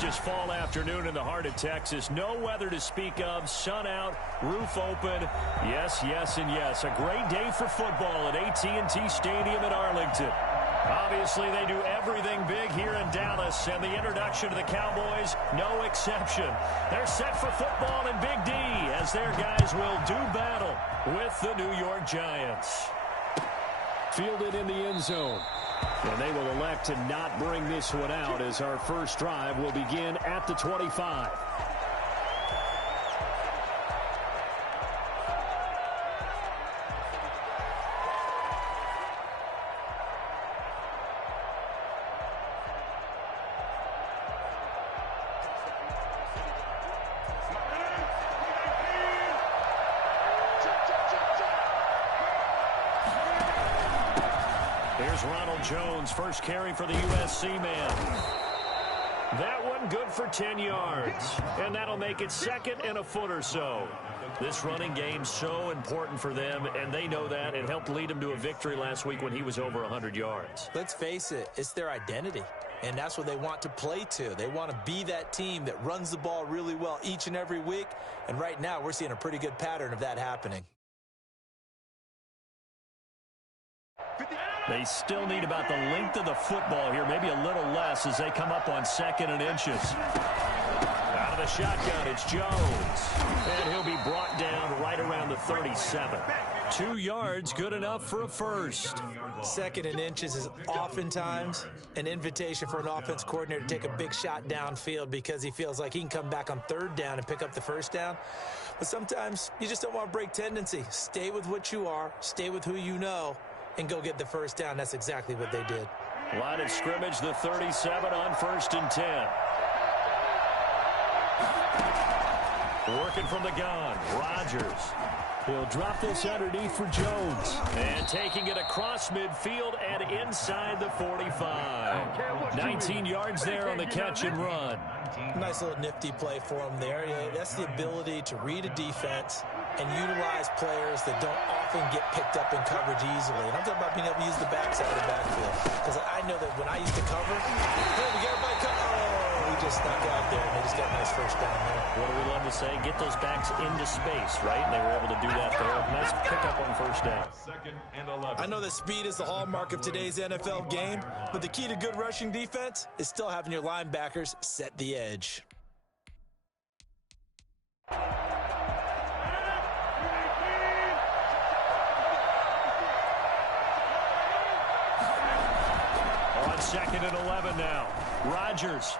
gorgeous fall afternoon in the heart of Texas. No weather to speak of. Sun out, roof open. Yes, yes, and yes. A great day for football at AT&T Stadium in Arlington. Obviously, they do everything big here in Dallas, and the introduction to the Cowboys, no exception. They're set for football in Big D as their guys will do battle with the New York Giants. Fielded in the end zone. And they will elect to not bring this one out as our first drive will begin at the 25. Here's Ronald Jones, first carry for the USC man. That one good for 10 yards. And that'll make it second and a foot or so. This running game's so important for them, and they know that. It helped lead them to a victory last week when he was over 100 yards. Let's face it, it's their identity. And that's what they want to play to. They want to be that team that runs the ball really well each and every week. And right now, we're seeing a pretty good pattern of that happening. They still need about the length of the football here, maybe a little less as they come up on 2nd and inches. Out of the shotgun, it's Jones. And he'll be brought down right around the 37. 2 yards, good enough for a first. 2nd and inches is oftentimes an invitation for an offense coordinator to take a big shot downfield because he feels like he can come back on 3rd down and pick up the first down. But sometimes you just don't want to break tendency. Stay with what you are, stay with who you know, and go get the first down. That's exactly what they did. Line of scrimmage, the 37 on 1st and 10. Working from the gun, Rodgers. He'll drop this underneath for Jones. And taking it across midfield and inside the 45. 19 yards there on the catch and run. Nice little nifty play for him there. Yeah, that's the ability to read a defense and utilize players that don't often get picked up in coverage easily. And I'm talking about being able to use the backside of the backfield. Because I know that when I used to cover, hey, we got everybody cover. Oh, he just snuck out there, and they just got a nice first down there. What do we love to say? Get those backs into space, right? And they were able to do that there. Nice pickup on first down. I know that speed is the hallmark of today's NFL game, but the key to good rushing defense is still having your linebackers set the edge. On 2nd and 11 now. Rodgers.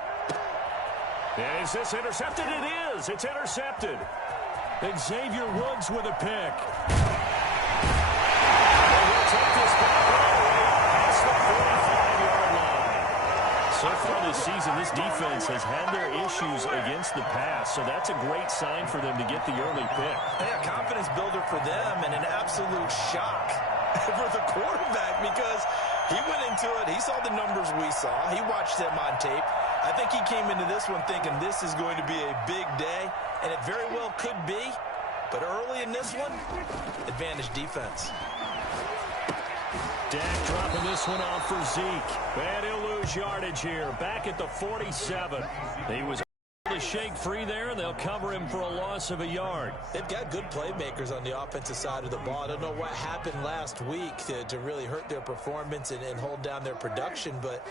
Is this intercepted? It is. It's intercepted. Xavier Woods with a pick. He'll take this back all the way past the 45-yard line. So far this season, this defense has had their issues against the pass, so that's a great sign for them to get the early pick. Yeah, confidence builder for them and an absolute shock for the quarterback because he went into it. He saw the numbers we saw. He watched them on tape. I think he came into this one thinking this is going to be a big day, and it very well could be. But early in this one, advantage defense. Dak dropping this one off for Zeke. And he'll lose yardage here. Back at the 47. He was able to shake free there, and they'll cover him for a loss of a yard. They've got good playmakers on the offensive side of the ball. I don't know what happened last week to really hurt their performance and hold down their production, but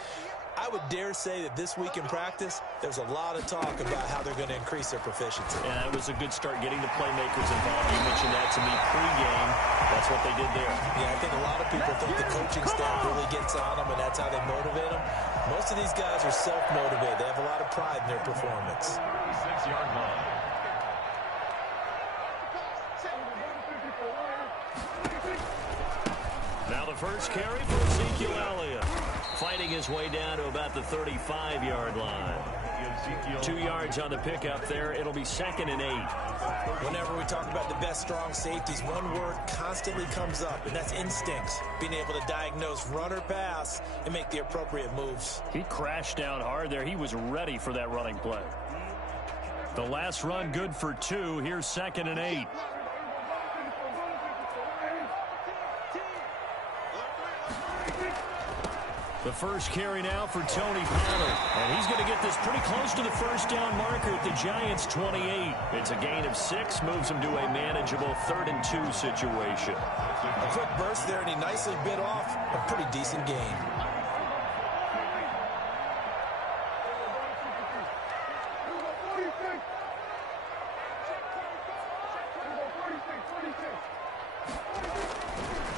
I would dare say that this week in practice, there's a lot of talk about how they're going to increase their proficiency. Yeah, it was a good start getting the playmakers involved. You mentioned that to me pregame. That's what they did there. Yeah, I think a lot of people think the coaching staff really gets on them, and that's how they motivate them. Most of these guys are self-motivated. They have a lot of pride in their performance. 6-yard line. Now the first carry for Ezekiel Elliott. Fighting his way down to about the 35-yard line. 2 yards on the pickup there. It'll be 2nd and 8. Whenever we talk about the best strong safeties, one word constantly comes up, and that's instincts. Being able to diagnose run or pass and make the appropriate moves. He crashed down hard there. He was ready for that running play. The last run good for 2. Here's 2nd and 8. The first carry now for Tony Pollard. And he's going to get this pretty close to the first down marker at the Giants' 28. It's a gain of 6, moves him to a manageable 3rd-and-2 situation. A quick burst there, and he nicely bit off a pretty decent gain.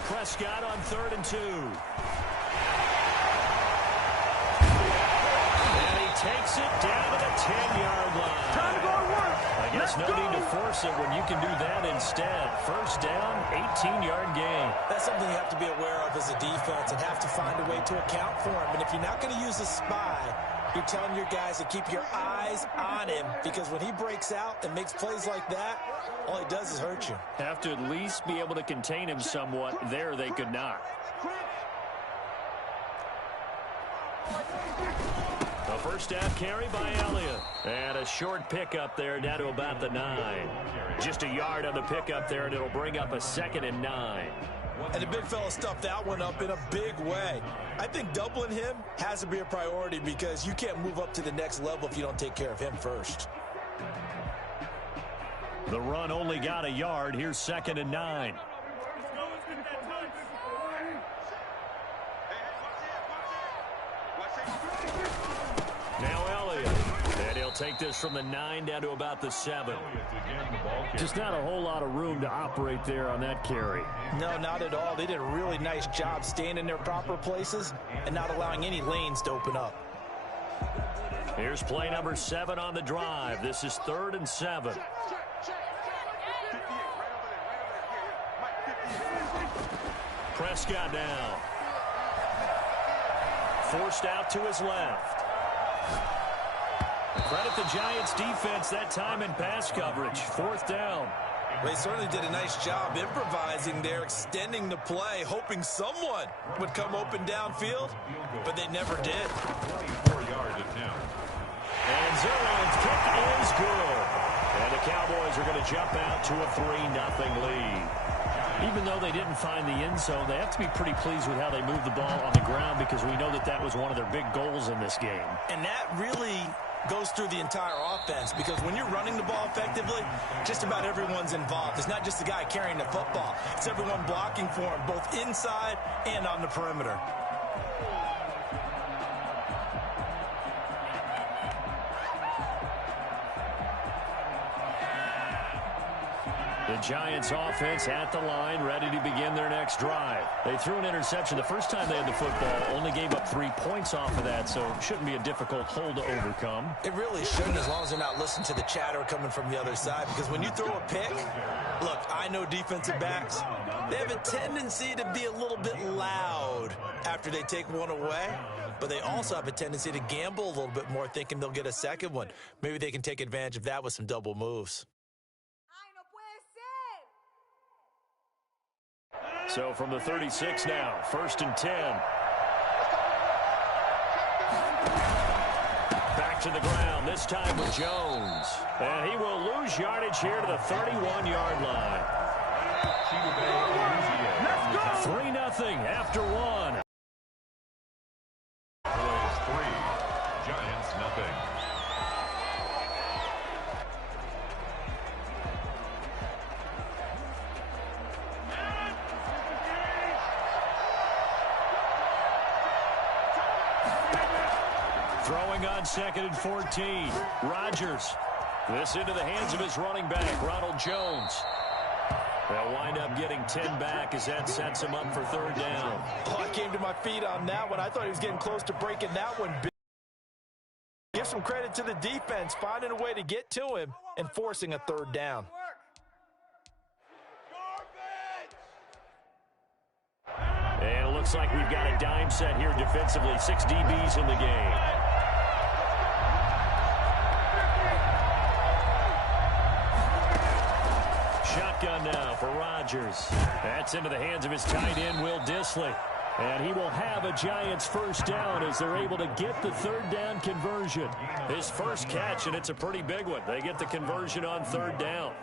Prescott on 3rd-and-2. Takes it down to the 10-yard line. Time to go to work. I guess no need to force it when you can do that instead. First down, 18-yard gain. That's something you have to be aware of as a defense and have to find a way to account for him. And if you're not going to use a spy, you're telling your guys to keep your eyes on him, because when he breaks out and makes plays like that, all he does is hurt you. Have to at least be able to contain him somewhat. There they could not. The first down carry by Elliott. And a short pickup there down to about the 9. Just a yard on the pickup there, and it'll bring up a 2nd and 9. And the big fella stuffed that one up in a big way. I think doubling him has to be a priority, because you can't move up to the next level if you don't take care of him first. The run only got a yard. Here's 2nd and 9. Now Elliott. And he'll take this from the 9 down to about the 7. Just not a whole lot of room to operate there on that carry. No, not at all. They did a really nice job staying in their proper places and not allowing any lanes to open up. Here's play number 7 on the drive. This is 3rd and 7. Prescott down. Forced out to his left. Credit the Giants defense that time in pass coverage. 4th down. They certainly did a nice job improvising there, extending the play, hoping someone would come open downfield, but they never did. 4 yards at now. And Zerlin's kick is good. And the Cowboys are going to jump out to a 3-0 lead. Even though they didn't find the end zone, they have to be pretty pleased with how they moved the ball on the ground, because we know that that was one of their big goals in this game. And that really goes through the entire offense, because when you're running the ball effectively, just about everyone's involved. It's not just the guy carrying the football. It's everyone blocking for him, both inside and on the perimeter. The Giants offense at the line, ready to begin their next drive. They threw an interception the first time they had the football, only gave up 3 points off of that, so it shouldn't be a difficult hole to overcome. It really shouldn't, as long as they're not listening to the chatter coming from the other side, because when you throw a pick, look, I know defensive backs, they have a tendency to be a little bit loud after they take one away, but they also have a tendency to gamble a little bit more, thinking they'll get a second one. Maybe they can take advantage of that with some double moves. So from the 36 now, 1st and 10. Back to the ground, this time with Jones. And he will lose yardage here to the 31-yard line. 3-0 after 1. Boys 3, Giants nothing. Throwing on 2nd and 14. Rodgers. This into the hands of his running back, Ronald Jones. They'll wind up getting 10 back as that sets him up for 3rd down. Oh, I came to my feet on that one. I thought he was getting close to breaking that one big. Give some credit to the defense, finding a way to get to him and forcing a 3rd down. And it looks like we've got a dime set here defensively. 6 DBs in the game. Shotgun now for Rodgers. That's into the hands of his tight end, Will Dissly. And he will have a Giants 1st down as they're able to get the 3rd down conversion. His first catch, and it's a pretty big one. They get the conversion on 3rd down.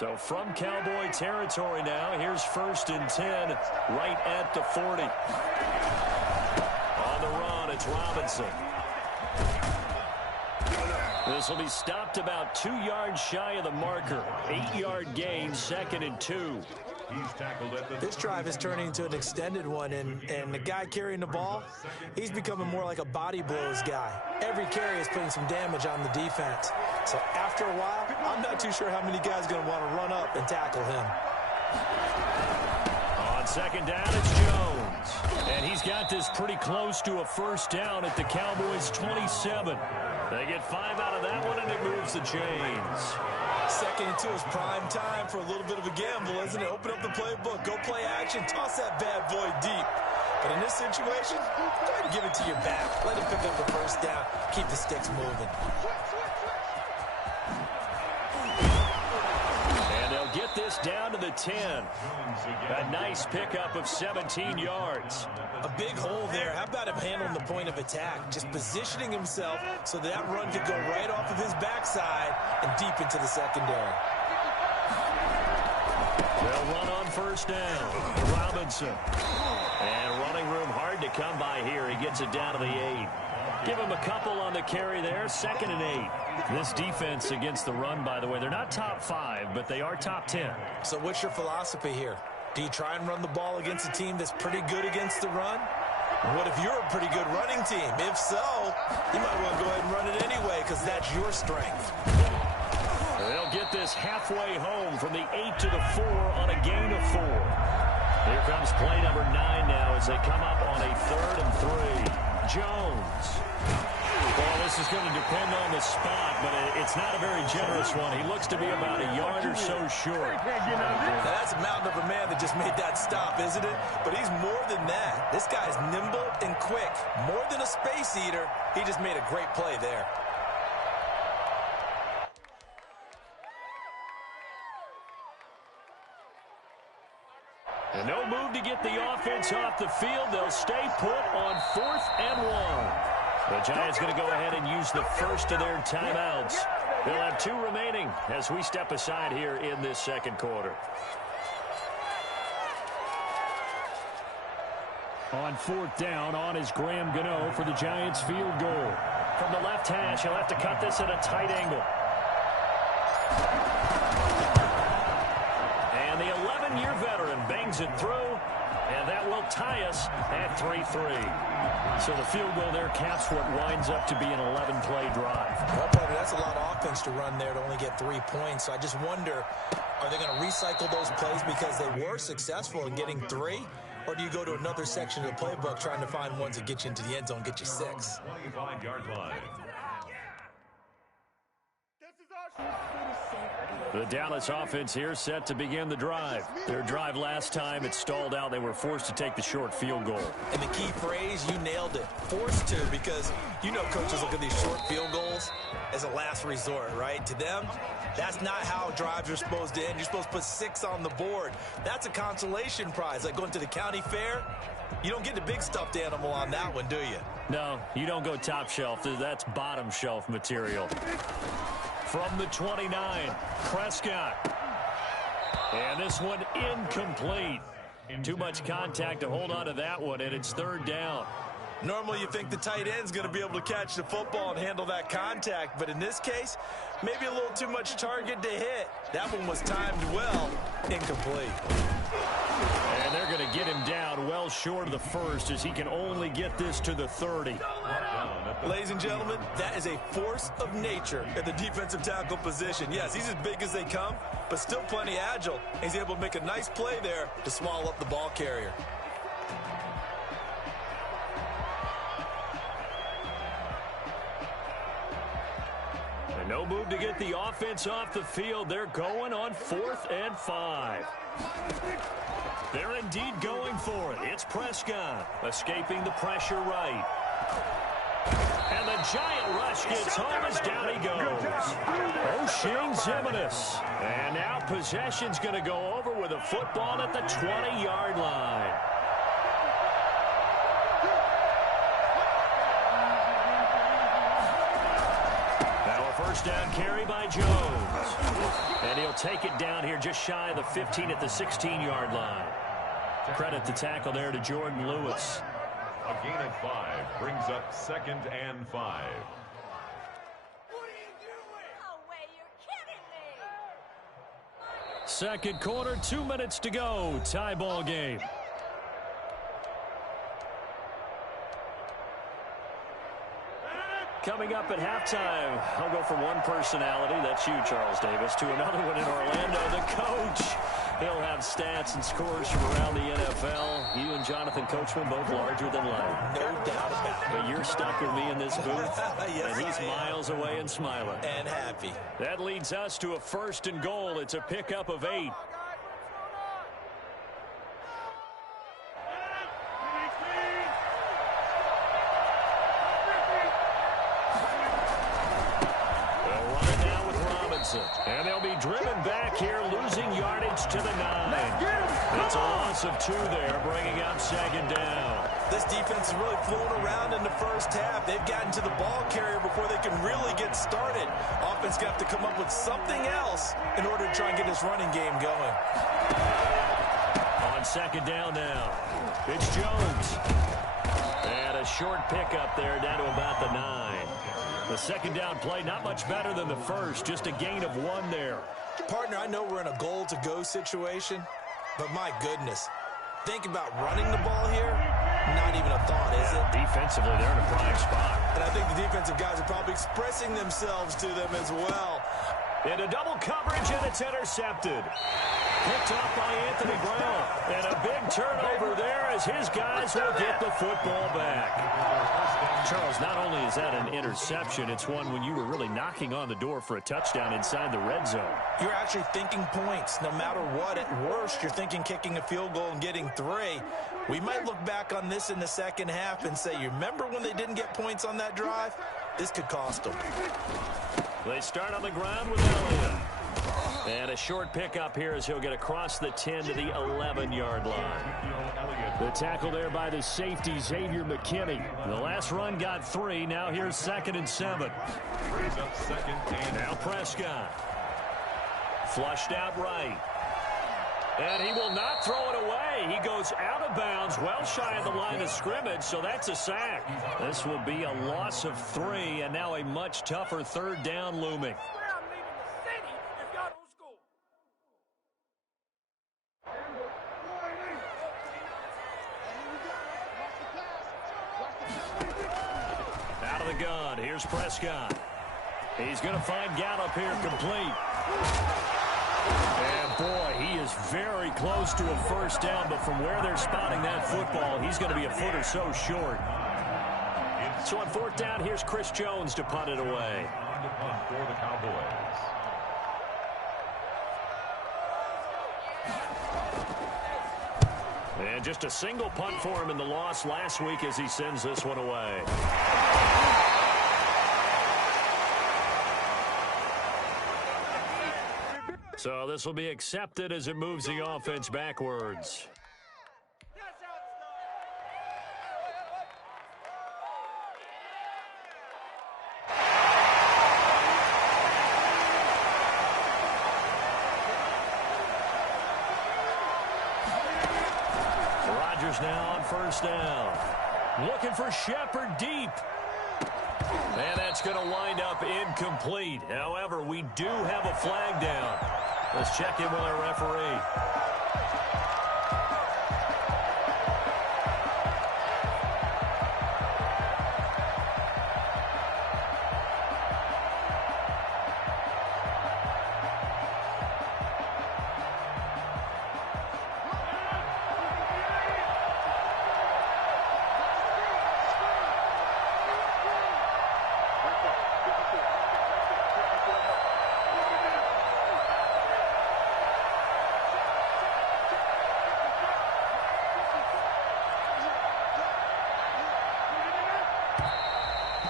So from Cowboy territory now, here's 1st and 10 right at the 40. On the run, it's Robinson. This will be stopped about 2 yards shy of the marker. 8-yard gain, 2nd and 2. This drive is turning into an extended one, and the guy carrying the ball, he's becoming more like a body blows guy. Every carry is putting some damage on the defense. So after a while, I'm not too sure how many guys are going to want to run up and tackle him. On 2nd down, it's Jones. And he's got this pretty close to a 1st down at the Cowboys' 27. They get 5 out of that one, and it moves the chains. 2nd and 2 is prime time for a little bit of a gamble, isn't it? Open up the playbook, go play action, toss that bad boy deep. But in this situation, go ahead and give it to your back. Let him pick up the 1st down, keep the sticks moving. And they'll get this down to the 10. A nice pickup of 17 yards. A big hole there. How about him handling the point of attack? Just positioning himself so that run could go right off of his backside and deep into the secondary. They'll run on 1st down. Robinson. And running room hard to come by here. He gets it down to the 8. Give him a couple on the carry there. 2nd and 8. This defense against the run, by the way, they're not top 5, but they are top 10. So what's your philosophy here? Do you try and run the ball against a team that's pretty good against the run? What if you're a pretty good running team? If so, you might want to go ahead and run it anyway because that's your strength. They'll get this halfway home from the 8 to the 4 on a gain of 4. Here comes play number 9 now as they come up on a 3rd and 3. Jones. Well, this is going to depend on the spot, but it's not a very generous one. He looks to be about a yard or so short. Now, that's a mountain of a man that just made that stop, isn't it? But he's more than that. This guy's nimble and quick. More than a space eater, he just made a great play there. And no move to get the offense off the field. They'll stay put on 4th and 1. The Giants going to go ahead and use the first of their timeouts. They'll have 2 remaining as we step aside here in this 2nd quarter. On 4th down, on is Graham Gano for the Giants field goal. From the left hash, he'll have to cut this at a tight angle. And the 11-year veteran bangs it through. And that will tie us at 3-3. So the field goal there caps what winds up to be an 11-play drive. Well, buddy, that's a lot of offense to run there to only get 3 points. So I just wonder, are they going to recycle those plays because they were successful in getting 3? Or do you go to another section of the playbook trying to find ones that get you into the end zone, get you 6? 25-yard line. The Dallas offense here set to begin the drive. Their drive last time, it stalled out. They were forced to take the short field goal. And the key phrase, you nailed it. Forced to, because you know coaches look at these short field goals as a last resort, right? To them, that's not how drives are supposed to end. You're supposed to put 6 on the board. That's a consolation prize. Like going to the county fair, you don't get the big stuffed animal on that one, do you? No, you don't go top shelf. That's bottom shelf material. From the 29, Prescott. And this one incomplete. Too much contact to hold on to that one, and it's 3rd down. Normally you think the tight end's going to be able to catch the football and handle that contact, but in this case, maybe a little too much target to hit. That one was timed well, incomplete. And they're going to get him down well short of the 1st as he can only get this to the 30. Ladies and gentlemen, that is a force of nature at the defensive tackle position. Yes, he's as big as they come, but still plenty agile. He's able to make a nice play there to swallow up the ball carrier. And no move to get the offense off the field. They're going on 4th and 5. They're indeed going for it. It's Prescott escaping the pressure right. And the giant rush gets home as down he goes. O'Shane Ziminis. And now possession's going to go over with a football at the 20-yard line. First down carry by Jones. And he'll take it down here just shy of the 15 at the 16-yard line. Credit the tackle there to Jordan Lewis. A gain of 5 brings up 2nd and 5. Second quarter, 2 minutes to go. Tie ball game. Coming up at halftime, I'll go from one personality, that's you, Charles Davis, to another one in Orlando, the coach. He'll have stats and scores from around the NFL. You and Jonathan Coachman both larger than life. No doubt about it. But you're stuck with me in this booth, Yes, and he's miles away and smiling. And happy. That leads us to a 1st and goal. It's a pickup of 8. And they'll be driven back here, losing yardage to the 9. It's a loss of 2 there, bringing up 2nd down. This defense is really flown around in the first half. They've gotten to the ball carrier before they can really get started. Offense got to come up with something else in order to try and get this running game going. On 2nd down now, it's Jones. And a short pickup there down to about the 9. The 2nd down play, not much better than the first, just a gain of 1 there. Partner, I know we're in a goal-to-go situation, but my goodness, think about running the ball here, not even a thought, is it? Defensively, they're in a prime spot. And I think the defensive guys are probably expressing themselves to them as well. Into double coverage, and it's intercepted. Picked off by Anthony Brown. And a big turnover there as his guys will get the football back. Charles, not only is that an interception, it's one when you were really knocking on the door for a touchdown inside the red zone. You're actually thinking points. No matter what, at worst, you're thinking kicking a field goal and getting 3. We might look back on this in the second half and say, you remember when they didn't get points on that drive? This could cost them. They start on the ground with Elliott. And a short pickup here as he'll get across the 10 to the 11-yard line. The tackle there by the safety, Xavier McKinney. The last run got 3. Now here's 2nd and 7. Brings up 2nd and now Prescott. Flushed out right. And he will not throw it away. He goes out of bounds, well shy of the line of scrimmage, so that's a sack. This will be a loss of 3, and now a much tougher 3rd down looming. Out of the gun, here's Prescott. He's going to find Gallup here complete. And boy, he is very close to a 1st down, but from where they're spotting that football, he's going to be a foot or so short. So on 4th down, here's Chris Jones to punt it away. on to punt for the Cowboys. And just a single punt for him in the loss last week as he sends this one away. So this will be accepted as it moves the offense backwards. Rodgers now on 1st down. Looking for Shepard deep. And that's going to wind up incomplete. However, we do have a flag down. Let's check in with our referee.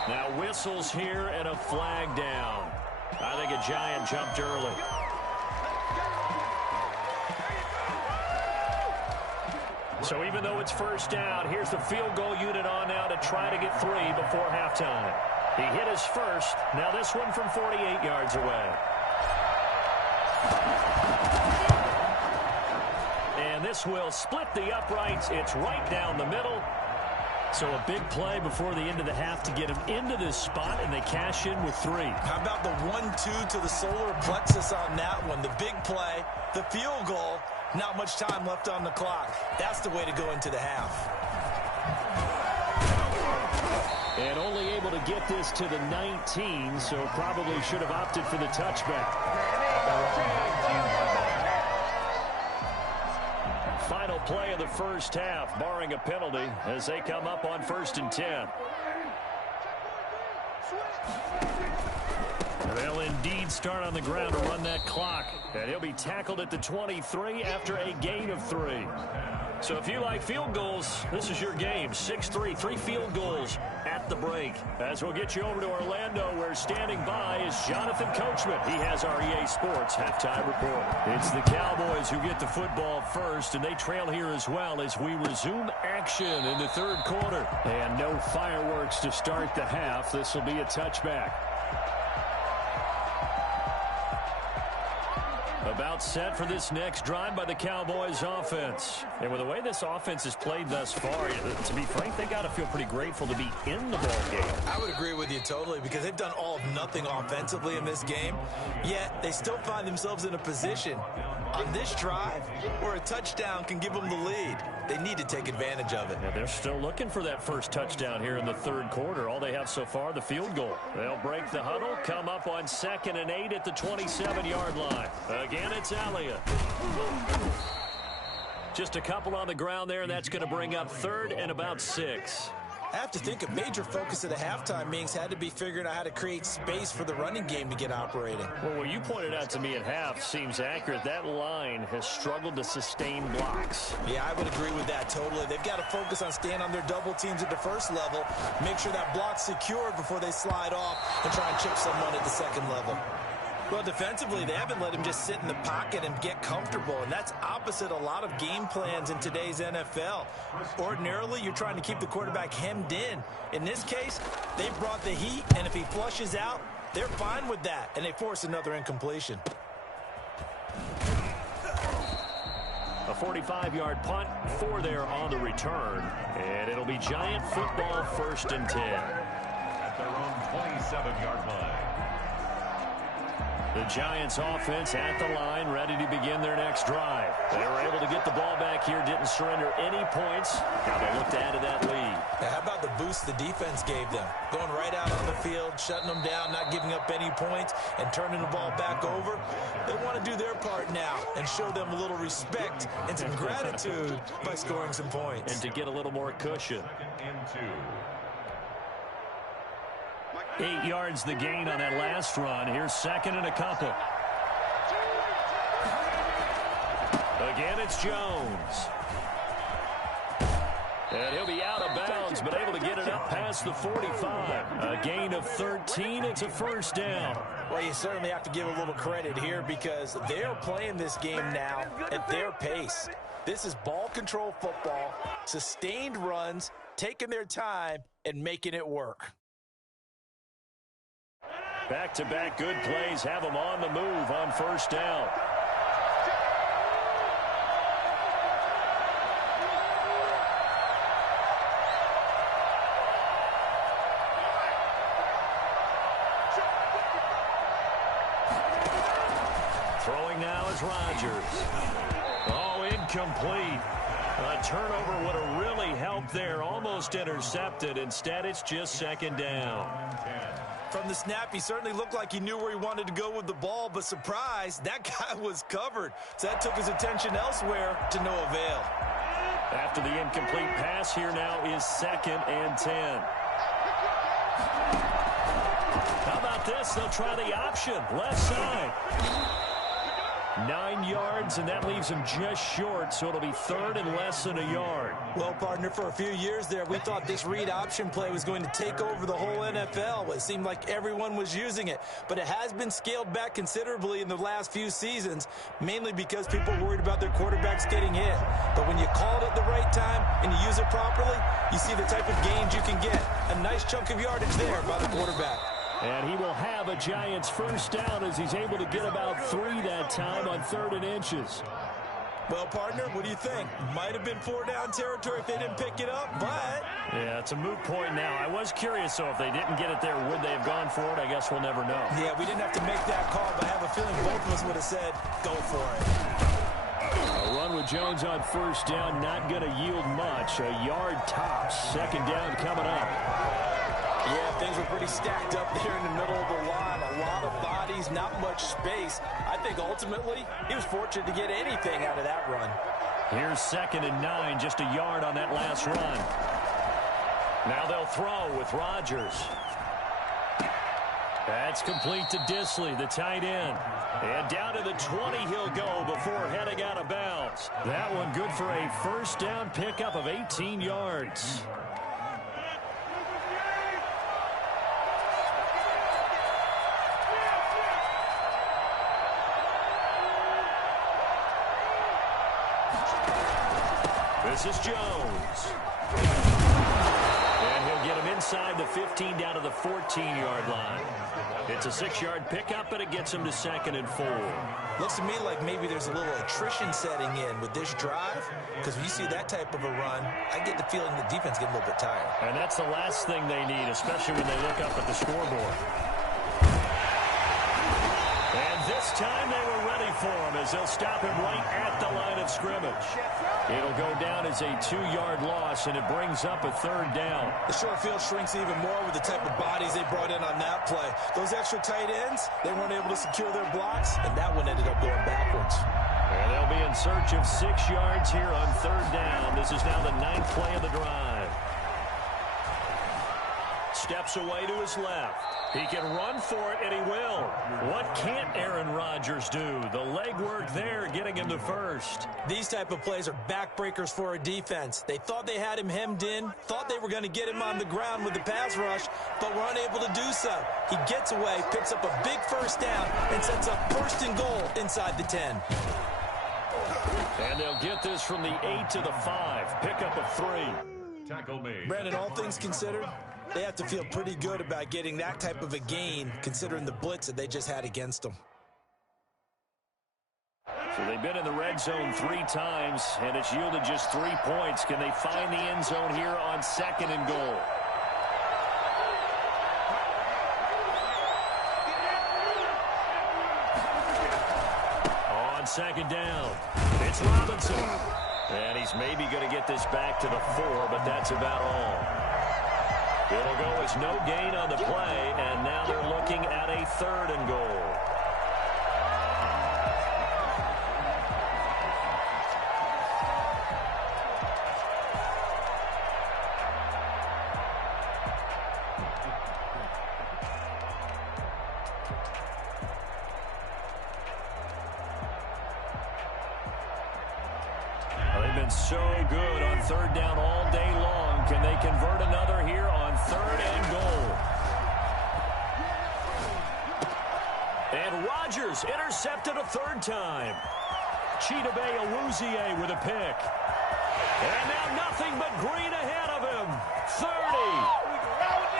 Now whistles here and a flag down. I think a Giant jumped early. So even though it's 1st down, here's the field goal unit on now to try to get 3 before halftime. He hit his first. Now this one from 48 yards away. And this will split the uprights. It's right down the middle. So a big play before the end of the half to get him into this spot, and they cash in with 3. How about the 1-2 to the solar plexus on that one? The big play, the field goal, not much time left on the clock. That's the way to go into the half. And only able to get this to the 19, so probably should have opted for the touchback. Final play of the first half, barring a penalty, as they come up on 1st and 10. They'll indeed start on the ground to run that clock. And he'll be tackled at the 23 after a gain of 3. So if you like field goals, this is your game. 6-3, 3 field goals at the break. As we'll get you over to Orlando, where standing by is Jonathan Coachman. He has our EA Sports halftime report. It's the Cowboys who get the football first, and they trail here as well as we resume action in the 3rd quarter. And no fireworks to start the half. This will be a touchback. About set for this next drive by the Cowboys offense. And with the way this offense has played thus far, to be frank, they got to feel pretty grateful to be in the ball game. I would agree with you totally, because they've done all of nothing offensively in this game, yet they still find themselves in a position on this drive where a touchdown can give them the lead. They need to take advantage of it. Yeah, they're still looking for that first touchdown here in the 3rd quarter. All they have so far, the field goal. They'll break the huddle, come up on 2nd and 8 at the 27-yard line. Again, it's Elliott. Just a couple on the ground there, and that's going to bring up 3rd and about 6. I have to think a major focus of the halftime meetings had to be figuring out how to create space for the running game to get operating. Well, what you pointed out to me at half seems accurate. That line has struggled to sustain blocks. Yeah, I would agree with that totally. They've got to focus on staying on their double teams at the 1st level, make sure that block's secured before they slide off and try and chip someone at the 2nd level. Well, defensively, they haven't let him just sit in the pocket and get comfortable, and that's opposite a lot of game plans in today's NFL. Ordinarily, you're trying to keep the quarterback hemmed in. In this case, they brought the heat, and if he flushes out, they're fine with that, and they force another incompletion. A 45-yard punt, 4 there on the return, and it'll be Giant football 1st and 10. At their own 27-yard line. The Giants offense at the line, ready to begin their next drive. They were able to get the ball back here, didn't surrender any points. Now they look to add to that lead. Now, how about the boost the defense gave them? Going right out on the field, shutting them down, not giving up any points, and turning the ball back over. They want to do their part now and show them a little respect and some gratitude by scoring some points. And to get a little more cushion. 2nd and 2. 8 yards the gain on that last run. Here's 2nd and a couple. Again, it's Jones. And he'll be out of bounds, but able to get it up past the 45. A gain of 13. It's a 1st down. Well, you certainly have to give a little credit here because they're playing this game now at their pace. This is ball control football, sustained runs, taking their time, and making it work. Back-to-back good plays have them on the move on 1st down. Throwing now is Rodgers. Oh, incomplete. A turnover would have really helped there. Almost intercepted. Instead, it's just 2nd down. From the snap, he certainly looked like he knew where he wanted to go with the ball, but surprise, that guy was covered. So that took his attention elsewhere to no avail. After the incomplete pass, here now is 2nd and 10. How about this? They'll try the option. Left side. 9 yards, and that leaves him just short, so it'll be third and less than a yard. Well, partner, for a few years there, we thought this read option play was going to take over the whole NFL. It seemed like everyone was using it, but it has been scaled back considerably in the last few seasons, mainly because people are worried about their quarterbacks getting hit. But when you call it at the right time and you use it properly, you see the type of gains you can get. A nice chunk of yardage there by the quarterback. And he will have a Giants first down as he's able to get about 3 that time on 3rd and inches. Well, partner, what do you think? Might have been 4-down territory if they didn't pick it up, but... Yeah, it's a moot point now. I was curious, so if they didn't get it there, would they have gone for it? I guess we'll never know. Yeah, we didn't have to make that call, but I have a feeling both of us would have said, go for it. A run with Jones on first down, not going to yield much. A yard tops. 2nd down coming up. Yeah, things were pretty stacked up there in the middle of the line. A lot of bodies, not much space. I think ultimately he was fortunate to get anything out of that run. Here's 2nd and 9, just a yard on that last run. Now they'll throw with Rodgers. That's complete to Disley, the tight end. And down to the 20 he'll go before heading out of bounds. That one good for a first down pickup of 18 yards. This is Jones. And he'll get him inside the 15 down to the 14-yard line. It's a 6-yard pickup, but it gets him to 2nd and 4. Looks to me like maybe there's a little attrition setting in with this drive, because when you see that type of a run, I get the feeling the defense getting a little bit tired. And that's the last thing they need, especially when they look up at the scoreboard. And this time they were ready for him as they'll stop him right at the line of scrimmage. It'll go down as a 2-yard loss, and it brings up a 3rd down. The short field shrinks even more with the type of bodies they brought in on that play. Those extra tight ends, they weren't able to secure their blocks, and that one ended up going backwards. And they'll be in search of 6 yards here on 3rd down. This is now the 9th play of the drive. Steps away to his left. He can run for it, and he will. What can't Aaron Rodgers do? The legwork there getting him to first. These type of plays are backbreakers for a defense. They thought they had him hemmed in, thought they were going to get him on the ground with the pass rush, but were unable to do so. He gets away, picks up a big first down, and sets up 1st and goal inside the 10. And they'll get this from the 8 to the 5. Pickup of 3. Tackle made. Brandon, all things considered, they have to feel pretty good about getting that type of a gain, considering the blitz that they just had against them. So they've been in the red zone 3 times, and it's yielded just 3 points. Can they find the end zone here on 2nd and goal? On 2nd down, it's Robinson. And he's maybe going to get this back to the 4, but that's about all. It'll go as no gain on the play, and now they're looking at a 3rd and goal. They've been so good on 3rd down all day long. Can they convert another here on 3rd and goal? And Rodgers intercepted a 3rd time. Chidobe Awuzie with a pick. And now nothing but green ahead of him. 30,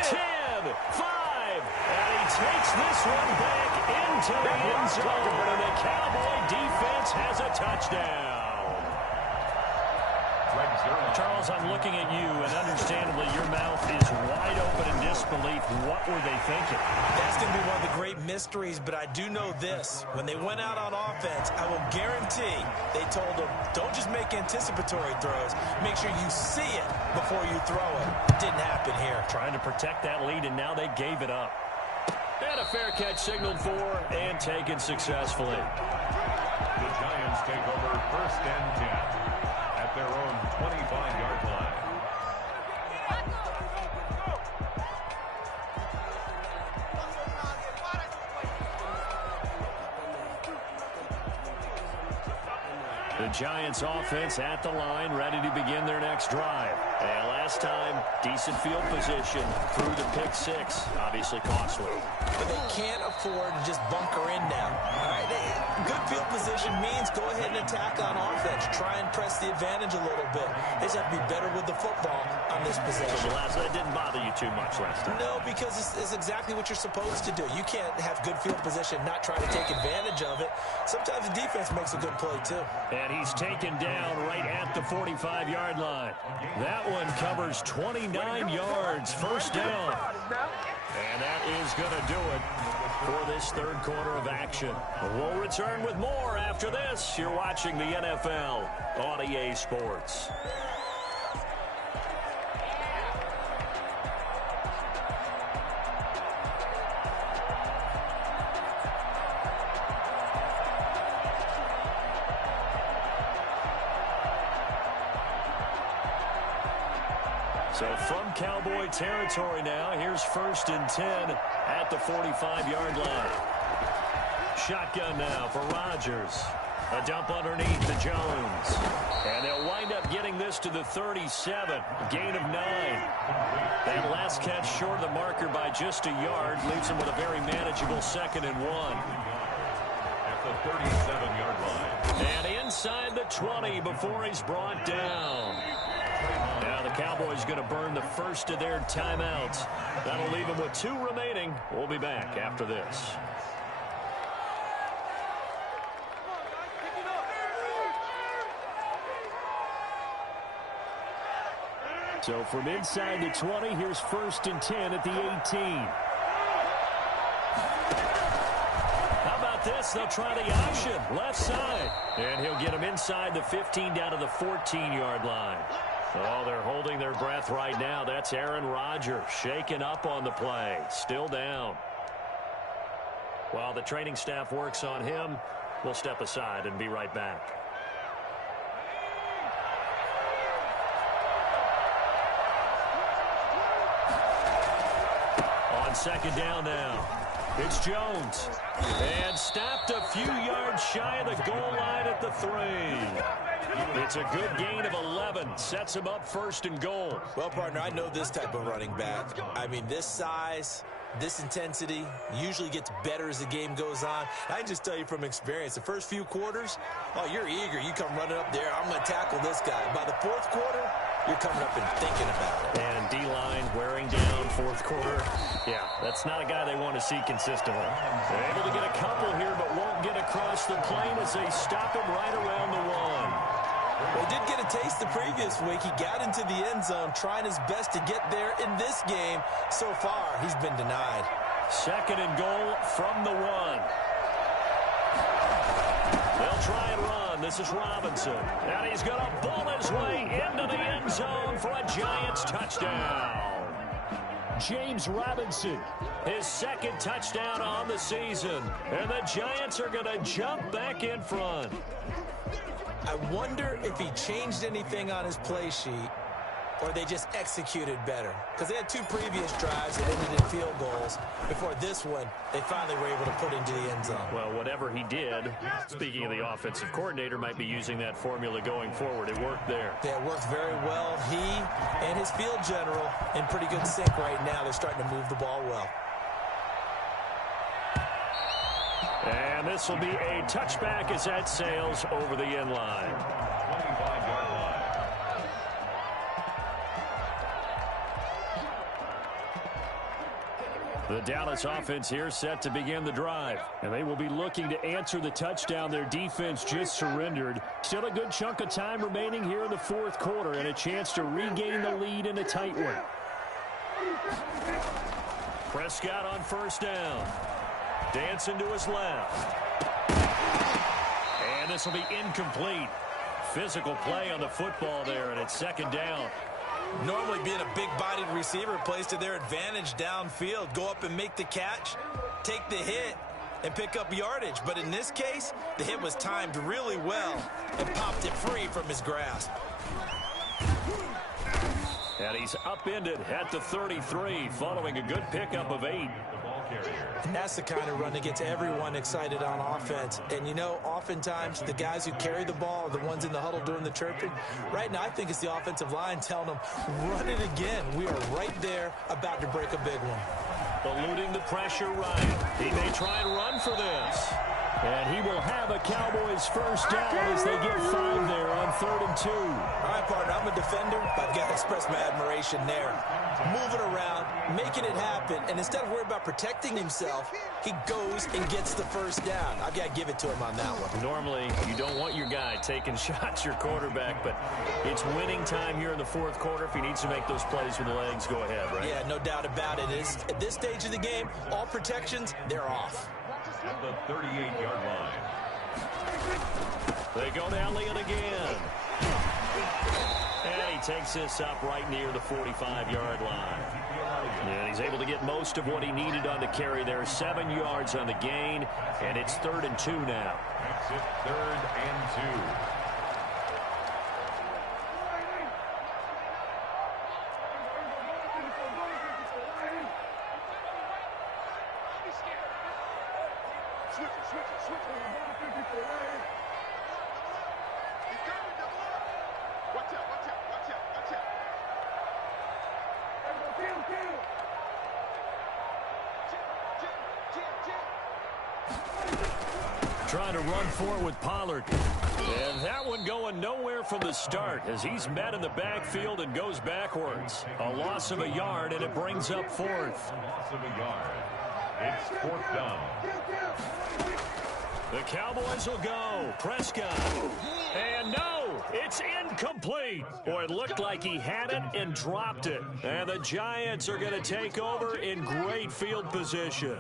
10, 5. And he takes this one back into the end zone. And the Cowboy defense has a touchdown. Charles, I'm looking at you, and understandably your mouth is wide open in disbelief. What were they thinking? That's going to be one of the great mysteries, but I do know this. When they went out on offense, I will guarantee they told them, don't just make anticipatory throws. Make sure you see it before you throw it. Didn't happen here. Trying to protect that lead, and now they gave it up. And a fair catch signaled for and taken successfully. The Giants take over 1st and 10. Their own 25-yard line. The Giants offense at the line, ready to begin their next drive. And last time, decent field position through the pick six. Obviously costly. But they can't afford to just bunker in now. All right, good field position means go ahead and attack on offense. Try and press the advantage a little bit. They just have to be better with the football on this possession. So that didn't bother you too much last time? No, because it's exactly what you're supposed to do. You can't have good field position, not try to take advantage of it. Sometimes the defense makes a good play, too. And he's taken down right at the 45-yard line. That one covers 29 yards, first down. And that is going to do it for this third quarter of action. We'll return with more after this. You're watching the NFL on EA Sports. So from Cowboy territory now, here's 1st and 10 at the 45-yard line. Shotgun now for Rodgers. A dump underneath to Jones. And they'll wind up getting this to the 37. Gain of 9. That last catch short of the marker by just a yard leaves them with a very manageable 2nd and 1. At the 37-yard line. And inside the 20 before he's brought down. Now the Cowboys going to burn the first of their timeouts. That'll leave them with 2 remaining. We'll be back after this. So from inside the 20, here's 1st and 10 at the 18. How about this? They'll try the option, left side. And he'll get him inside the 15 down to the 14-yard line. Oh, they're holding their breath right now. That's Aaron Rodgers shaken up on the play. Still down. While the training staff works on him, we'll step aside and be right back. On 2nd down now. It's Jones. And stopped a few yards shy of the goal line at the 3. It's a good gain of 11. Sets him up 1st and goal. Well, partner, I know this type of running back. I mean, this size, this intensity usually gets better as the game goes on. I can just tell you from experience, the first few quarters, oh, you're eager. You come running up there. I'm going to tackle this guy. By the 4th quarter, you're coming up and thinking about it. And D-line wearing down 4th quarter. Yeah, that's not a guy they want to see consistently. They're able to get a couple here, but won't get across the plane as they stop him right around the 1. Well, he did get a taste the previous week. He got into the end zone, trying his best to get there in this game. So far, he's been denied. 2nd and goal from the 1. They'll try and run. This is Robinson. And he's going to ball his way into the end zone for a Giants touchdown. James Robinson, his 2nd touchdown on the season. And the Giants are going to jump back in front. I wonder if he changed anything on his play sheet or they just executed better. Because they had 2 previous drives that ended in field goals. Before this one, they finally were able to put into the end zone. Well, whatever he did, speaking of the offensive coordinator, might be using that formula going forward. It worked there. Yeah, it worked very well. He and his field general in pretty good sync right now. They're starting to move the ball well. And this will be a touchback as that sails over the end line. 25-yard line. The Dallas offense here set to begin the drive. And they will be looking to answer the touchdown their defense just surrendered. Still a good chunk of time remaining here in the 4th quarter and a chance to regain the lead in a tight one. Prescott on 1st down. Dancing to his left. And this will be incomplete. Physical play on the football there, and it's 2nd down. Normally being a big-bodied receiver plays to their advantage downfield. Go up and make the catch, take the hit, and pick up yardage. But in this case, the hit was timed really well and popped it free from his grasp. And he's upended at the 33 following a good pickup of 8. And that's the kind of run that gets everyone excited on offense. And, you know, oftentimes the guys who carry the ball are the ones in the huddle doing the chirping. Right now, I think it's the offensive line telling them, run it again. We are right there about to break a big one. Eluding the pressure, Ryan. He may try and run for this. And he will have a Cowboys first down as they get 5 there on 3rd and 2. All right, partner, I'm a defender, but I've got to express my admiration there. Moving around, making it happen, and instead of worrying about protecting himself, he goes and gets the first down. I've got to give it to him on that one. Normally, you don't want your guy taking shots, your quarterback, but it's winning time here in the 4th quarter. If he needs to make those plays with the legs, go ahead, right? Yeah, no doubt about it. At this stage of the game, all protections, they're off. At the 38-yard line. They go to Elliott again. And he takes this up right near the 45-yard line. And he's able to get most of what he needed on the carry there. 7 yards on the gain, and it's 3rd and 2 now. Makes it 3rd and 2. Trying to run for it with Pollard. And that one going nowhere from the start as he's met in the backfield and goes backwards. A loss of a yard, and it brings up 4th. Loss of a yard. It's 4th down. The Cowboys will go. Prescott. And no, it's incomplete. Boy, it looked like he had it and dropped it. And the Giants are going to take over in great field position.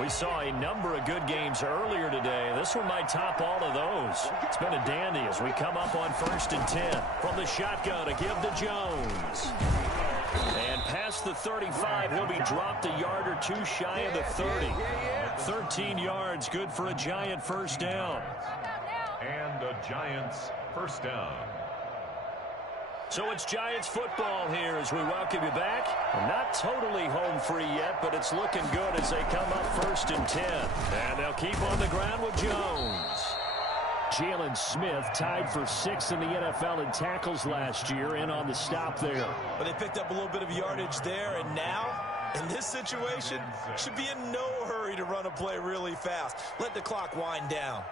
We saw a number of good games earlier today. This one might top all of those. It's been a dandy as we come up on 1st and 10. From the shotgun to give to Jones. And past the 35, he'll be dropped a yard or two shy of the 30. 13 yards, good for a Giant first down. And a Giants first down. So it's Giants football here as we welcome you back. Not totally home free yet, but it's looking good as they come up 1st and 10. And they'll keep on the ground with Jones. Jalen Smith tied for 6th in the NFL in tackles last year and on the stop there. But they picked up a little bit of yardage there, and now, in this situation, should be in no hurry to run a play really fast. Let the clock wind down.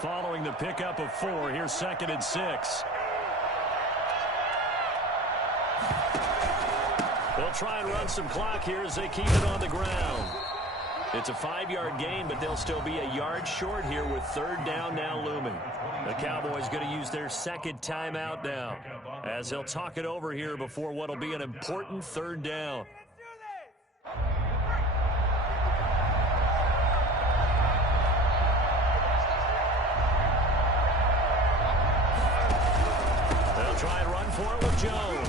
Following the pickup of 4, here's 2nd and 6. They'll try and run some clock here as they keep it on the ground. It's a 5-yard gain, but they'll still be a yard short here with 3rd down now looming. The Cowboys going to use their 2nd timeout now as they'll talk it over here before what will be an important 3rd down. Try and run for it with Jones.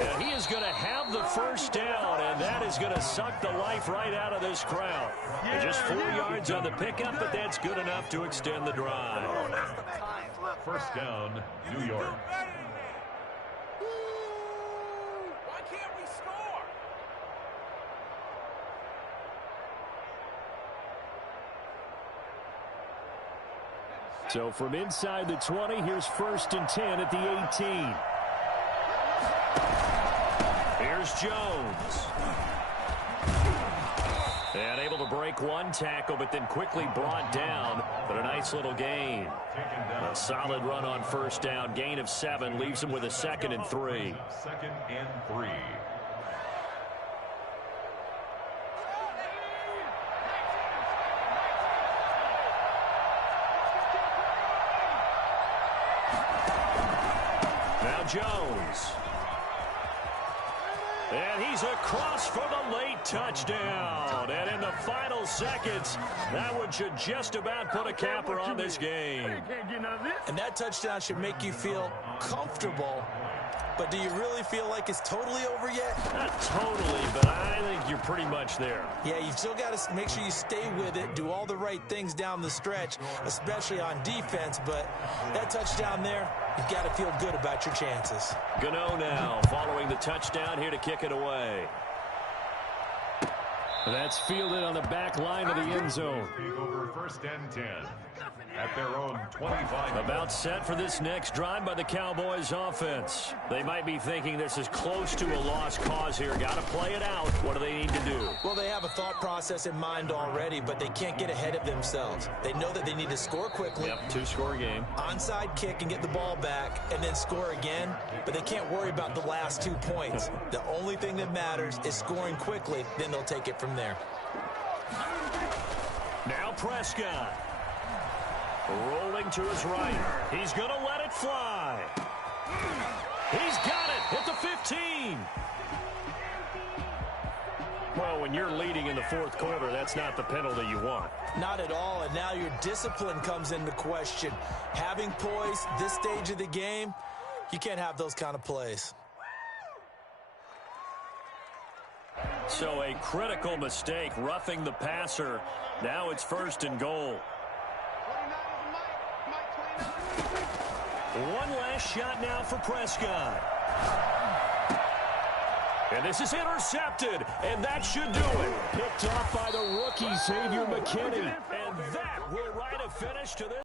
And he is going to have the first down, and that is going to suck the life right out of this crowd. And just 4 yards on the pickup, but that's good enough to extend the drive. First down, New York. Why can't we score? So from inside the 20, here's 1st and 10 at the 18. Here's Jones. And able to break one tackle, but then quickly brought down. But a nice little gain. A solid run on 1st down. Gain of 7 leaves him with a 2nd and 3. 2nd and 3. Jones. And he's across for the late touchdown. And in the final seconds, that one should just about put a capper on this game. And that touchdown should make you feel comfortable. But do you really feel like it's totally over yet? Not totally, but I think you're pretty much there. Yeah, you've still got to make sure you stay with it, do all the right things down the stretch, especially on defense. But that touchdown there, you've got to feel good about your chances. Gano now following the touchdown here to kick it away. That's fielded on the back line of the end zone. Over 1st and 10 at their own 25. About set for this next drive by the Cowboys offense. They might be thinking this is close to a lost cause here. Got to play it out. What do they need to do? Well, they have a thought process in mind already, but they can't get ahead of themselves. They know that they need to score quickly. Yep, 2-score game. Onside kick and get the ball back and then score again, but they can't worry about the last 2 points. The only thing that matters is scoring quickly, then they'll take it from there. Now Prescott. Rolling to his right. He's going to let it fly. He's got it at the 15. Well, when you're leading in the fourth quarter, that's not the penalty you want. Not at all, and now your discipline comes into question. Having poise this stage of the game, you can't have those kind of plays. So a critical mistake, roughing the passer. Now it's 1st and goal. One last shot now for Prescott. And this is intercepted, and that should do it. Picked off by the rookie, Xavier McKinney. And that will write a finish to this.